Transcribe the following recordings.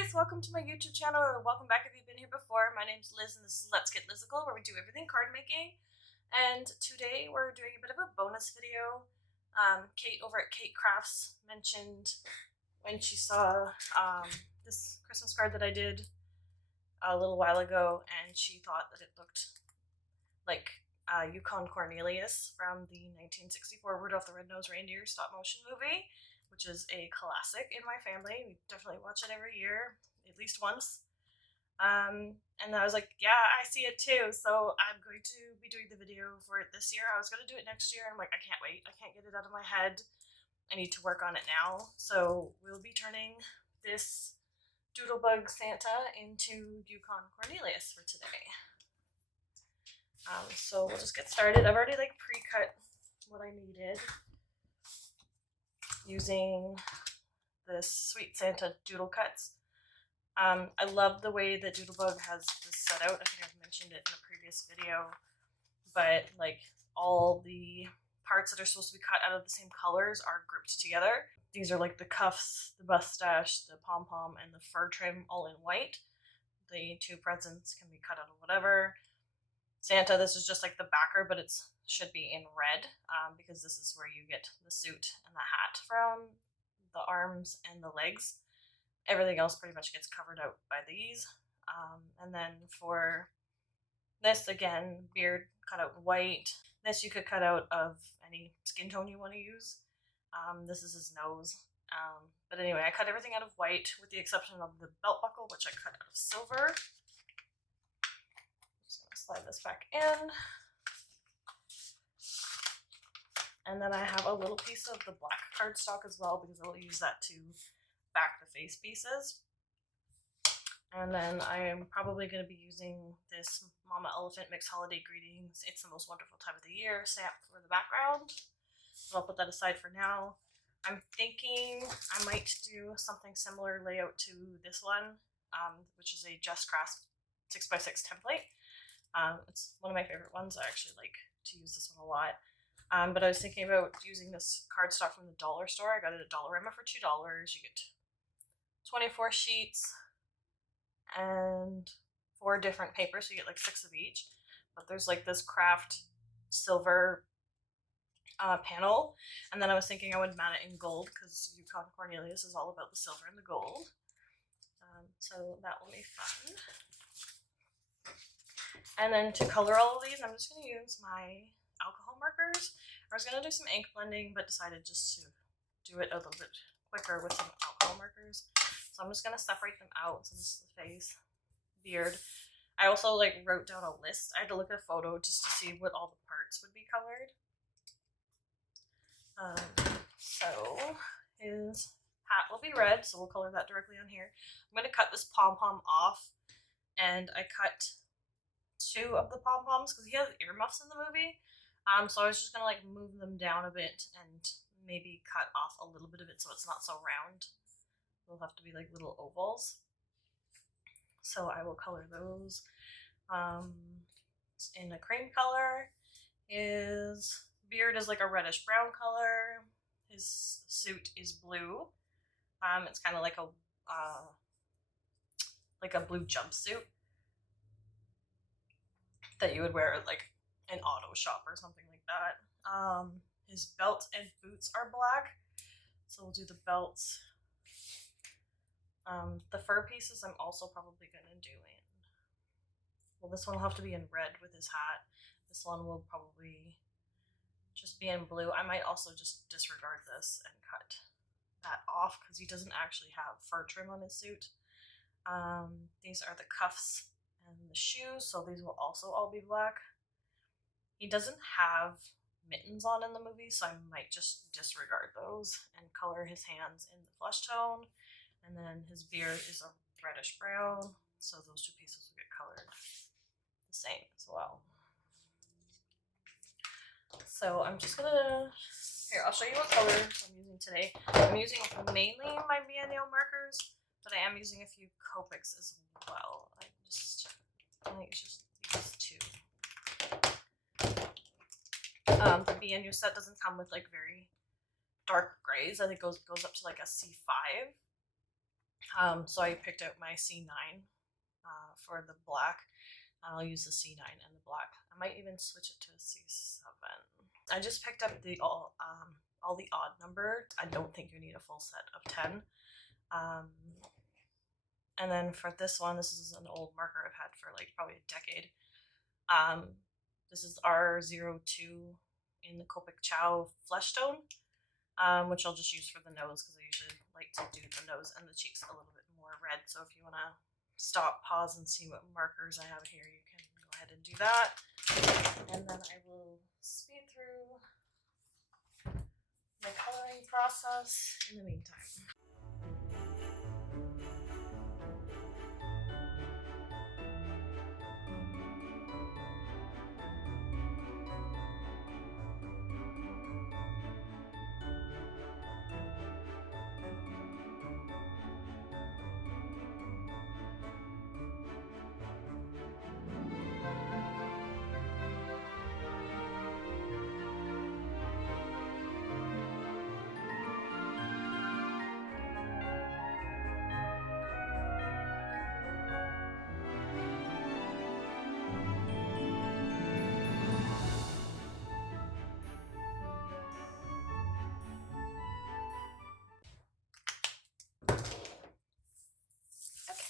guys, welcome to my YouTube channel, or welcome back if you've been here before. My name's Liz and this is Let's Get Lizical, where we do everything card making. And today we're doing a bit of a bonus video. Kate over at Kate Crafts mentioned when she saw this Christmas card that I did a little while ago, and she thought that it looked like Yukon Cornelius from the 1964 Rudolph the Red-Nosed Reindeer stop motion movie, which is a classic in my family. We definitely watch it every year, at least once. And I was like, yeah, I see it too. So I'm going to be doing the video for it this year. I was going to do it next year. I'm like, I can't wait. I can't get it out of my head. I need to work on it now. So we'll be turning this Doodlebug Santa into Yukon Cornelius for today. So we'll just get started. I've already pre-cut what I needed using this Sweet Santa doodle cuts. I love the way that Doodlebug has this set out. I think I've mentioned it in a previous video, but all the parts that are supposed to be cut out of the same colors are grouped together. These are the cuffs, the mustache, the pom-pom, and the fur trim all in white. The two presents can be cut out of whatever. Santa, this is just the backer, but it should be in red because this is where you get the suit and the hat from, the arms and the legs. Everything else pretty much gets covered out by these. And then for this, again, beard cut out white. This you could cut out of any skin tone you want to use. This is his nose. But anyway, I cut everything out of white with the exception of the belt buckle, which I cut out of silver. Slide this back in, and then I have a little piece of the black cardstock as well because I will use that to back the face pieces. And then I am probably going to be using this Mama Elephant Mix Holiday Greetings, It's the Most Wonderful Time of the Year stamp for the background. So I'll put that aside for now. I'm thinking I might do something similar layout to this one, which is a Just Craft 6x6 template. It's one of my favorite ones. I actually like to use this one a lot. But I was thinking about using this cardstock from the dollar store. I got it at Dollarama for $2. You get 24 sheets and 4 different papers, so you get 6 of each. But there's this craft silver panel, and then I was thinking I would mat it in gold because Yukon Cornelius is all about the silver and the gold. So that will be fun. And then to color all of these, I'm just going to use my alcohol markers. I was going to do some ink blending, but decided just to do it a little bit quicker with some alcohol markers. So I'm just going to separate them out. So this is the face, beard. I also wrote down a list. I had to look at a photo just to see what all the parts would be colored. So his hat will be red, so we'll color that directly on here. I'm going to cut this pom-pom off, and I cut 2 of the pom-poms because he has earmuffs in the movie. So I was just gonna move them down a bit and maybe cut off a little bit of it so it's not so round. They'll have to be little ovals. So I will color those in a cream color. His beard is a reddish brown color. His suit is blue. It's kind of like a blue jumpsuit that you would wear at an auto shop or something like that. His belt and boots are black, so we'll do the belts. The fur pieces I'm also probably going to do in, well, this one will have to be in red with his hat. This one will probably just be in blue. I might also just disregard this and cut that off because he doesn't actually have fur trim on his suit. These are the cuffs and the shoes, so these will also all be black. He doesn't have mittens on in the movie, so I might just disregard those and color his hands in the flesh tone. And then his beard is a reddish brown, so those 2 pieces will get colored the same as well. So I'm just gonna, here, I'll show you what color I'm using today. I'm using mainly my B&O markers, but I am using a few Copics as well. I think it's just these 2. The B&U set doesn't come with very dark grays. I think it goes up to a C5. So I picked out my C9 for the black. I'll use the C9 and the black. I might even switch it to a C7. I just picked up the all the odd number. I don't think you need a full set of 10. And then for this one, this is an old marker I've had for like probably a decade. This is R02 in the Copic Chow Flesh Tone, which I'll just use for the nose because I usually like to do the nose and the cheeks a little bit more red. So if you want to stop, pause, and see what markers I have here, you can go ahead and do that. And then I will speed through my coloring process in the meantime.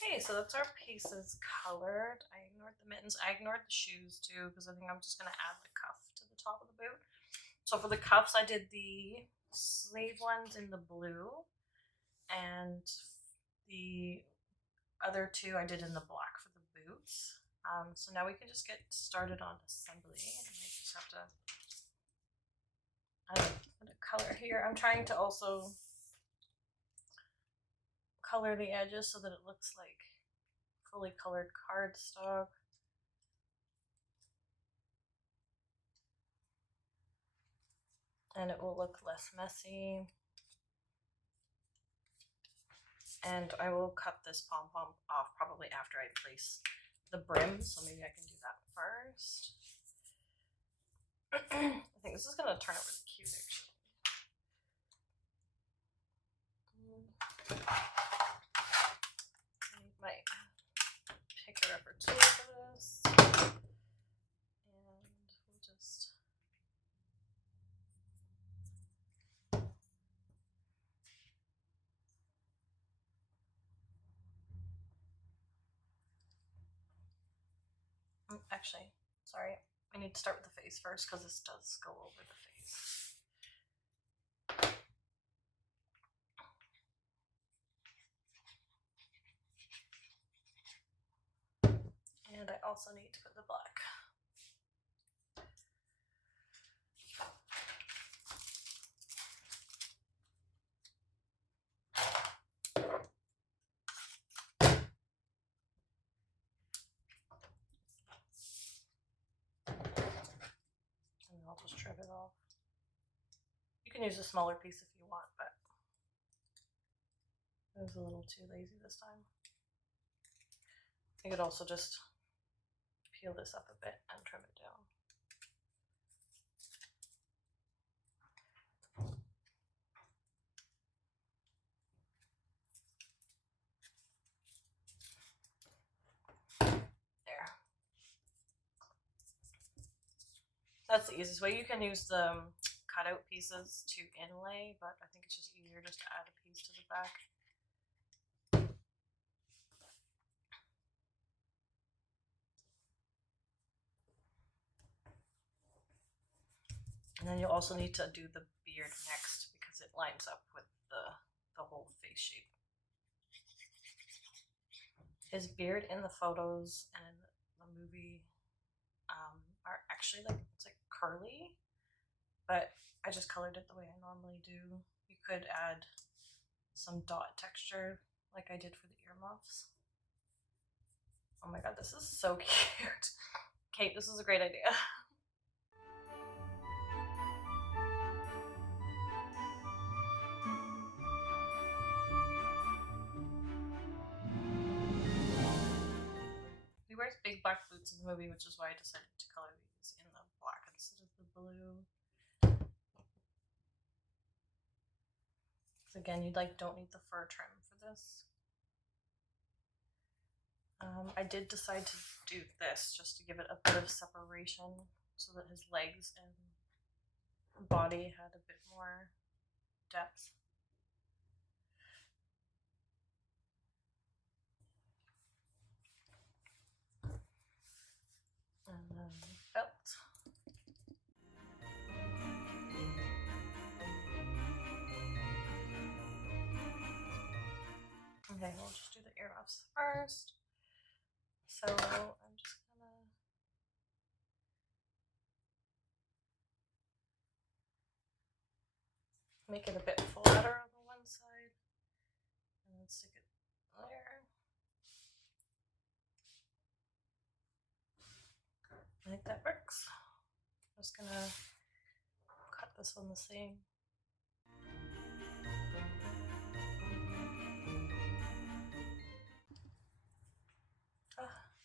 Okay, so that's our pieces colored. I ignored the mittens. I ignored the shoes too because I think I'm just going to add the cuff to the top of the boot. So for the cuffs, I did the sleeve ones in the blue, and the other two I did in the black for the boots. So now we can just get started on assembly. And I just have to put a color here. I'm trying to also color the edges so that it looks like fully colored cardstock. And it will look less messy. And I will cut this pom-pom off probably after I place the brim, so maybe I can do that first. I think this is going to turn out really cute, actually. I need my picker rubber tool for this. And we'll just... Actually, sorry. I need to start with the face first because this does go over the face. And I also need to put the black. And I'll just trim it off. You can use a smaller piece if you want, but I was a little too lazy this time. You could also just peel this up a bit and trim it down. There. That's the easiest way. You can use the cutout pieces to inlay, but I think it's just easier just to add a piece to the back. And then you'll also need to do the beard next because it lines up with the whole face shape. His beard in the photos and in the movie are actually like, it's like curly, but I just colored it the way I normally do. You could add some dot texture like I did for the earmuffs. Oh my god, this is so cute. Kate, this is a great idea. He wears big black boots in the movie, which is why I decided to color these in the black instead of the blue. Again, you don't need the fur trim for this. I did decide to do this just to give it a bit of separation so that his legs and body had a bit more depth. And then belt. Okay, we'll just do the earmuffs first. So I'm just gonna make it a bit flatter on the one side and then stick it there. I think that works. I'm just gonna cut this one the same.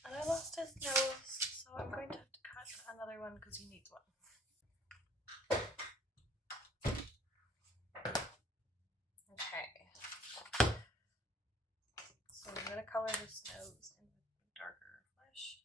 And I lost his nose, so I'm going to have to cut another one because he needs one. Okay. So I'm going to color his nose in darker flesh.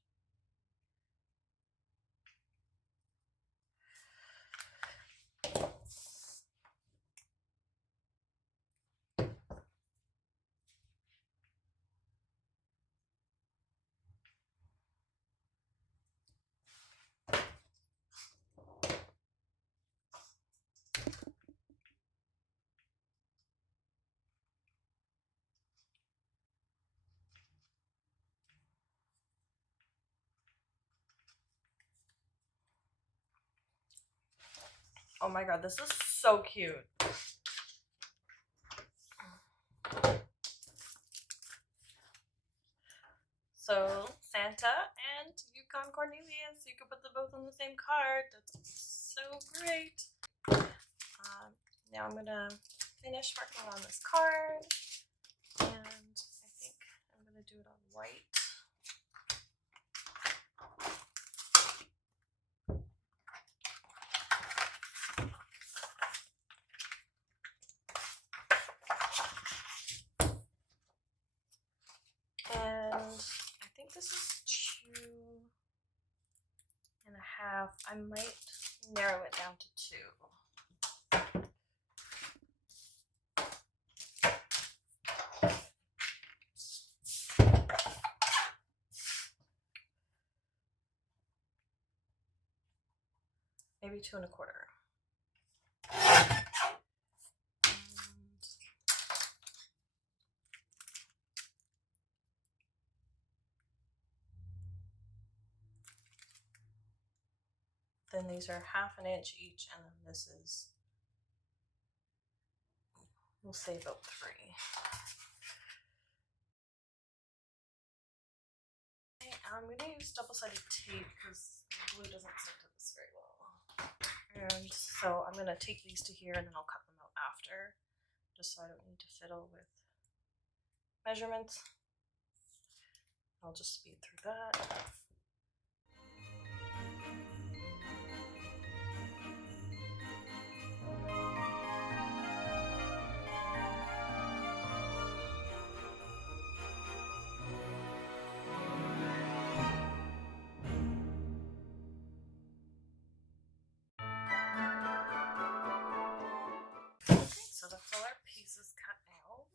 Oh my god, this is so cute. So Santa and Yukon Cornelius, you can put them both on the same card. That's so great. Now I'm gonna finish working on this card, and I think I'm gonna do it on white. And I think this is 2.5. I might narrow it down to 2. Maybe 2.25. Then these are 1/2 inch each, and then this is, we'll say about 3. Okay, I'm going to use double-sided tape because glue doesn't stick to this very well. And so I'm going to take these to here and then I'll cut them out after, just so I don't need to fiddle with measurements. I'll just speed through that. So that's all our pieces cut out.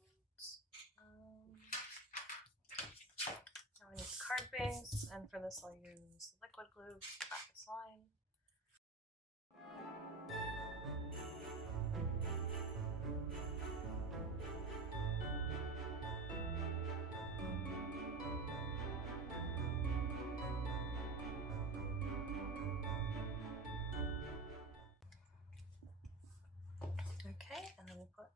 Now I need the card base, and for this I'll use liquid glue to back this line. Okay, and then we put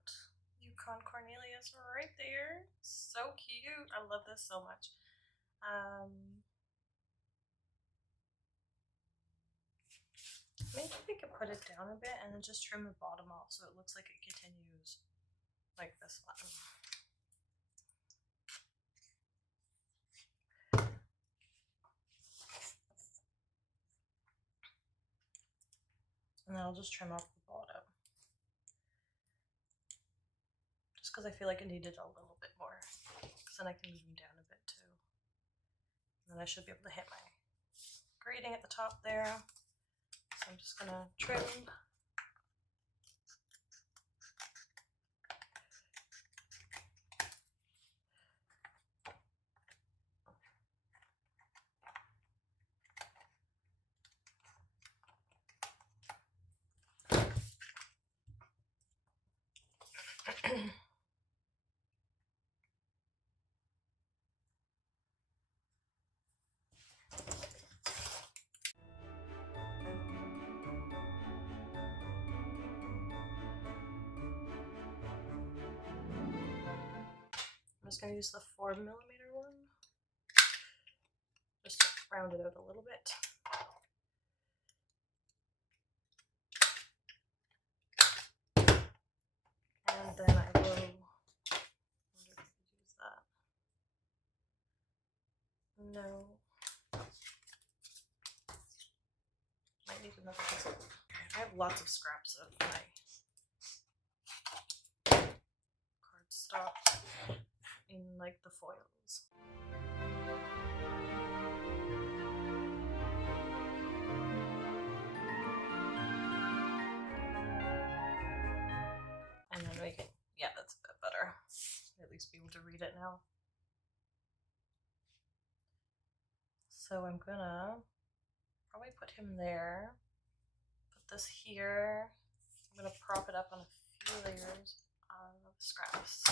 Yukon Cornelius right there. So cute. I love this so much. Maybe we could put it down a bit and then just trim the bottom off so it looks like it continues like this one. And then I'll just trim off the bottom. Just because I feel like it needed a little bit more. Because then I can move them down a bit too. And I should be able to hit my grading at the top there. So I'm just gonna trim. I'm just going to use the 4mm one just to round it out a little bit. And then I will, I wonder if I could use that. No. Might need another pencil. I have lots of scraps of my cardstock in like the foils. And then we can, yeah, that's a bit better. At least be able to read it now. So I'm gonna probably put him there. Put this here. I'm gonna prop it up on a few layers of scraps,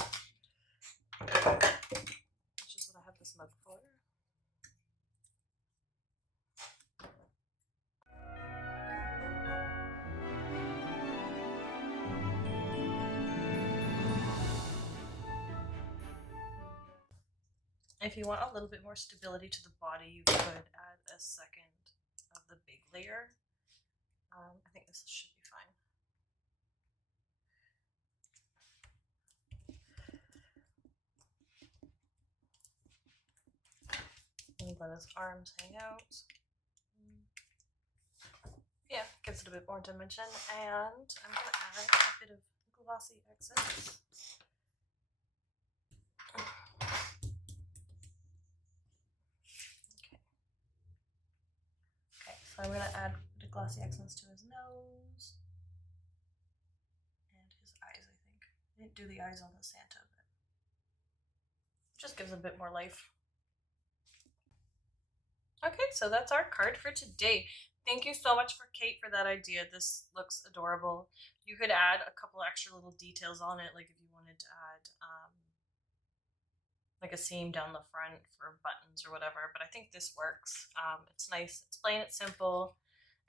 which is what I have this mug for. If you want a little bit more stability to the body, you could add a second of the big layer. I think this should be fine. And let his arms hang out. Yeah, gives it a bit more dimension. And I'm going to add a bit of glossy accents. So I'm going to add the glossy accents to his nose and his eyes, I think. I didn't do the eyes on the Santa, but it just gives a bit more life. Okay, so that's our card for today. Thank you so much for Kate for that idea. This looks adorable. You could add a couple extra little details on it, like if you wanted to add like a seam down the front for buttons or whatever, but I think this works. It's nice, it's plain, it's simple,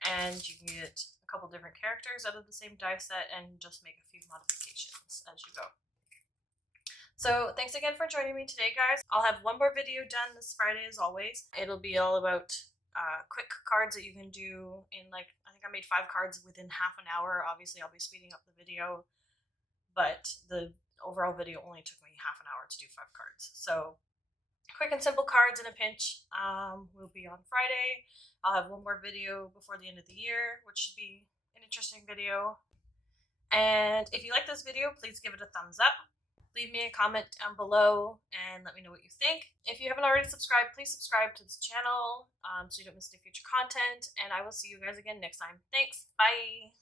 and you can get a couple different characters out of the same die set and just make a few modifications as you go. So thanks again for joining me today, guys. I'll have one more video done this Friday as always. It'll be all about quick cards that you can do in like, I think I made 5 cards within half an hour. Obviously I'll be speeding up the video, but the overall video only took me half an hour to do 5 cards. So quick and simple cards in a pinch will be on Friday. I'll have one more video before the end of the year, which should be an interesting video. And if you like this video, please give it a thumbs up. Leave me a comment down below and let me know what you think. If you haven't already subscribed, please subscribe to this channel so you don't miss any future content. And I will see you guys again next time. Thanks. Bye.